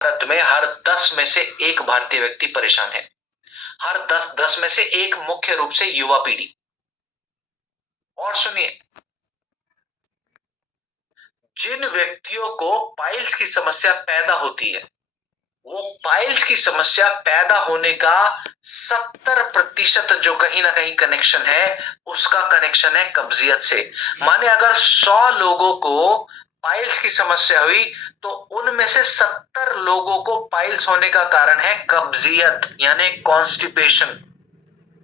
भारत में हर 10 में से एक भारतीय व्यक्ति परेशान है। हर 10 में से एक मुख्य रूप से युवा पीढ़ी। और सुनिए, जिन व्यक्तियों को पाइल्स की समस्या पैदा होती है, वो पाइल्स की समस्या पैदा होने का 70% जो कहीं ना कहीं कनेक्शन है, उसका कनेक्शन है कब्जियत से। माने अगर 100 लोगों को पाइल्स की समस्या हुई तो उनमें से 70 लोगों को पाइल्स होने का कारण है कब्जियत, यानी कॉन्स्टिपेशन।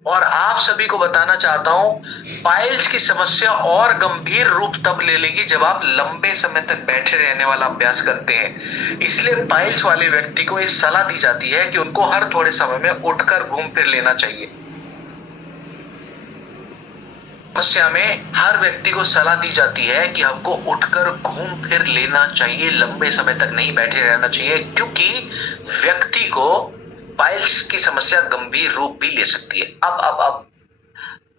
और आप सभी को बताना चाहता हूं, पाइल्स की समस्या और गंभीर रूप तब ले लेगी जब आप लंबे समय तक बैठे रहने वाला अभ्यास करते हैं। इसलिए पाइल्स वाले व्यक्ति को ये सलाह दी जाती है कि उनको हर थोड़े समय में उठकर घूम फिर लेना चाहिए। समस्या में हर व्यक्ति को सलाह दी जाती है कि हमको उठकर घूम फिर लेना चाहिए, लंबे समय तक नहीं बैठे रहना चाहिए, क्योंकि व्यक्ति को पाइल्स की समस्या गंभीर रूप भी ले सकती है। अब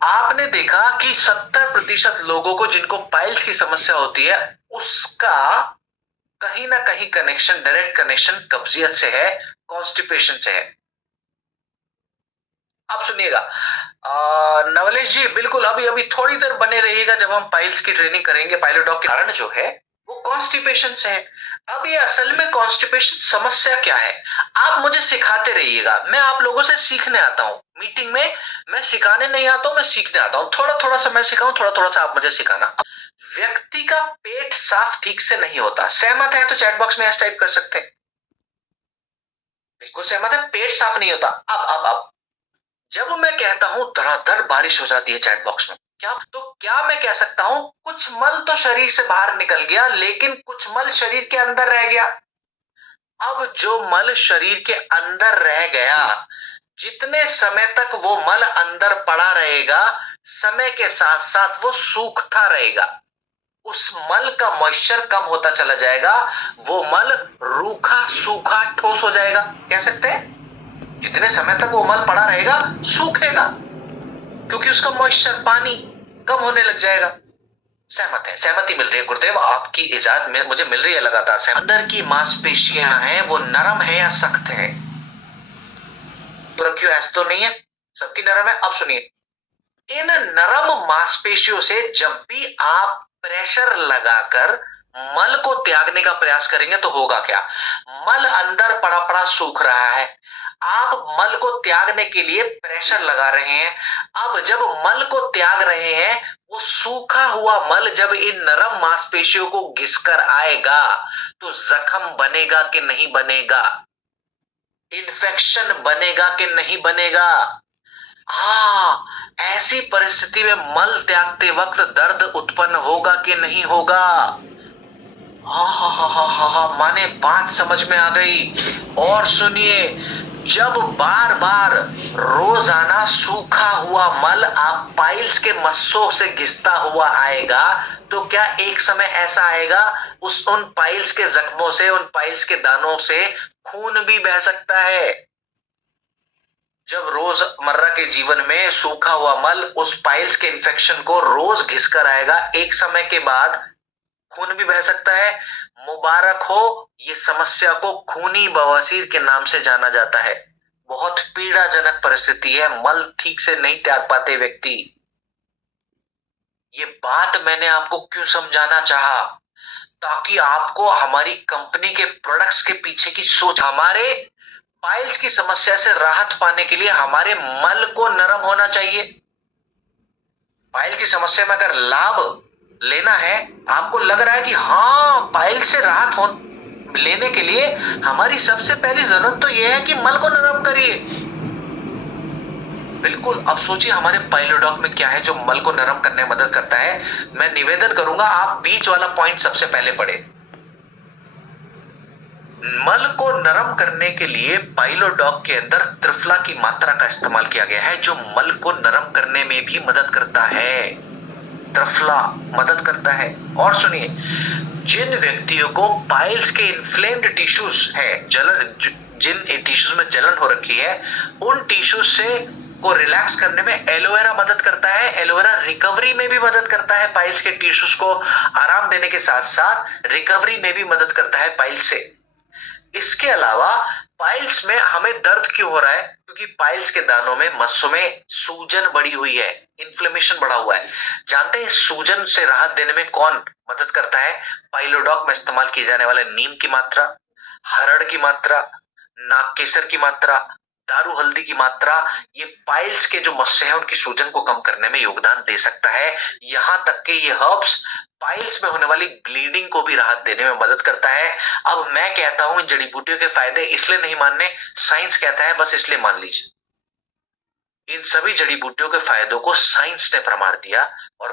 आपने देखा कि 70% लोगों को जिनको पाइल्स की समस्या होती है, उसका कहीं ना कहीं कनेक्शन, डायरेक्ट कनेक्शन कब्जियत से है, कॉन्स्टिपेशन से है। अब सुनिएगा नवलेश जी, बिल्कुल अभी अभी थोड़ी देर बने रहिएगा। जब हम पाइल्स की ट्रेनिंग करेंगे, पायलट डॉग के कारण जो है वो कॉन्स्टिपेशन से है। अब ये असल में कॉन्स्टिपेशन समस्या क्या है, आप मुझे सिखाते रहिएगा। मैं आप लोगों से सीखने आता हूं, मीटिंग में मैं सिखाने नहीं आता हूं, मैं सीखने आता हूं। थोड़ा थोड़ा सा मैं सिखाऊं, थोड़ा थोड़ा सा आप मुझे सिखाना। व्यक्ति का पेट साफ ठीक से नहीं होता, सहमत है तो चैट बॉक्स में ऐसे टाइप कर सकते हैं। बिल्कुल सहमत है, पेट साफ नहीं होता। अब जब मैं कहता हूं धड़ाधड़ बारिश हो जाती है चैट बॉक्स में, क्या मैं कह सकता हूं कुछ मल तो शरीर से बाहर निकल गया, लेकिन कुछ मल शरीर के अंदर रह गया। अब जो मल शरीर के अंदर रह गया, जितने समय तक वो मल अंदर पड़ा रहेगा, समय के साथ साथ वो सूखता रहेगा। उस मल का मॉइस्चर कम होता चला जाएगा, वो मल रूखा सूखा ठोस हो जाएगा। कह सकते हैं जितने समय तक वो मल पड़ा रहेगा सूखेगा, क्योंकि उसका मॉइस्चर, पानी कम होने लग जाएगा। सहमत है, सहमति मिल रही है गुरुदेव, आपकी इजाजत में मुझे मिल रही है लगातार। अंदर की मांसपेशियां हैं वो नरम है या सख्त है? तो रखियो, ऐसा तो नहीं है, सबकी नरम है। अब सुनिए, इन नरम मांसपेशियों से जब भी आप प्रेशर लगाकर मल को त्यागने का प्रयास करेंगे तो होगा क्या, मल अंदर पड़ा पड़ा सूख रहा है, आप मल को त्यागने के लिए प्रेशर लगा रहे हैं। अब जब मल को त्याग रहे हैं, वो सूखा हुआ मल जब इन नरम मांसपेशियों को घिसकर आएगा तो जख्म बनेगा कि नहीं बनेगा, इन्फेक्शन बनेगा कि नहीं बनेगा। हाँ, ऐसी परिस्थिति में मल त्यागते वक्त दर्द उत्पन्न होगा कि नहीं होगा? हा, माने बात समझ में आ गई। और सुनिए, जब बार बार रोजाना सूखा हुआ मल आप पाइल्स के मस्सों से घिसता हुआ आएगा, तो क्या एक समय ऐसा आएगा उन पाइल्स के जख्मों से, उन पाइल्स के दानों से खून भी बह सकता है? जब रोजमर्रा के जीवन में सूखा हुआ मल उस पाइल्स के इन्फेक्शन को रोज घिसकर आएगा, एक समय के बाद खून भी बह सकता है। मुबारक हो, ये समस्या को खूनी बवासीर के नाम से जाना जाता है। बहुत पीड़ाजनक परिस्थिति है, मल ठीक से नहीं त्याग पाते व्यक्ति। ये बात मैंने आपको क्यों समझाना चाहा, ताकि आपको हमारी कंपनी के प्रोडक्ट्स के पीछे की सोच, हमारे पाइल्स की समस्या से राहत पाने के लिए हमारे मल को नरम होना चाहिए। पाइल की समस्या में अगर लाभ लेना है, आपको लग रहा है कि हाँ पाइल से राहत हो लेने के लिए हमारी सबसे पहली जरूरत तो यह है कि मल को नरम करिए। बिल्कुल, अब सोचिए हमारे पाइलोडॉक में क्या है जो मल को नरम करने में मदद करता है। मैं निवेदन करूंगा आप बीच वाला पॉइंट सबसे पहले पढ़े। मल को नरम करने के लिए पाइलोडॉक के अंदर त्रिफला की मात्रा का इस्तेमाल किया गया है, जो मल को नरम करने में भी मदद करता है। त्रिफला मदद करता है। और सुनिए, जिन व्यक्तियों को पाइल्स के इन्फ्लेम्ड टिश्यूज है, जिन टिश्यूज में जलन हो रखी है, उन टिश्यूज से को रिलैक्स करने में एलोवेरा मदद करता है। एलोवेरा रिकवरी में भी मदद करता है, पाइल्स के टिश्यूज को आराम देने के साथ साथ रिकवरी में भी मदद करता है पाइल्स से। इसके अलावा पाइल्स में हमें दर्द क्यों हो रहा है? क्योंकि पाइल्स के दानों में, मस्सों में सूजन बढ़ी हुई है, इन्फ्लेमेशन बढ़ा हुआ है। जानते हैं सूजन से राहत देने में कौन मदद करता है? पाइलोडॉक में इस्तेमाल किए जाने वाले नीम की मात्रा, हरड़ की मात्रा, नाग केसर की मात्रा, दारू हल्दी की मात्रा, ये पाइल्स के जो मस्से हैं उनकी सूजन को कम करने में योगदान दे सकता है। यहां तक कि ये हर्ब्स पाइल्स में होने वाली ब्लीडिंग को भी राहत देने में मदद करता है। अब मैं कहता हूं इन जड़ी बूटियों के फायदे इसलिए नहीं मानने, साइंस कहता है बस इसलिए मान लीजिए। इन सभी जड़ी बूटियों के फायदों को साइंस ने प्रमाण दिया और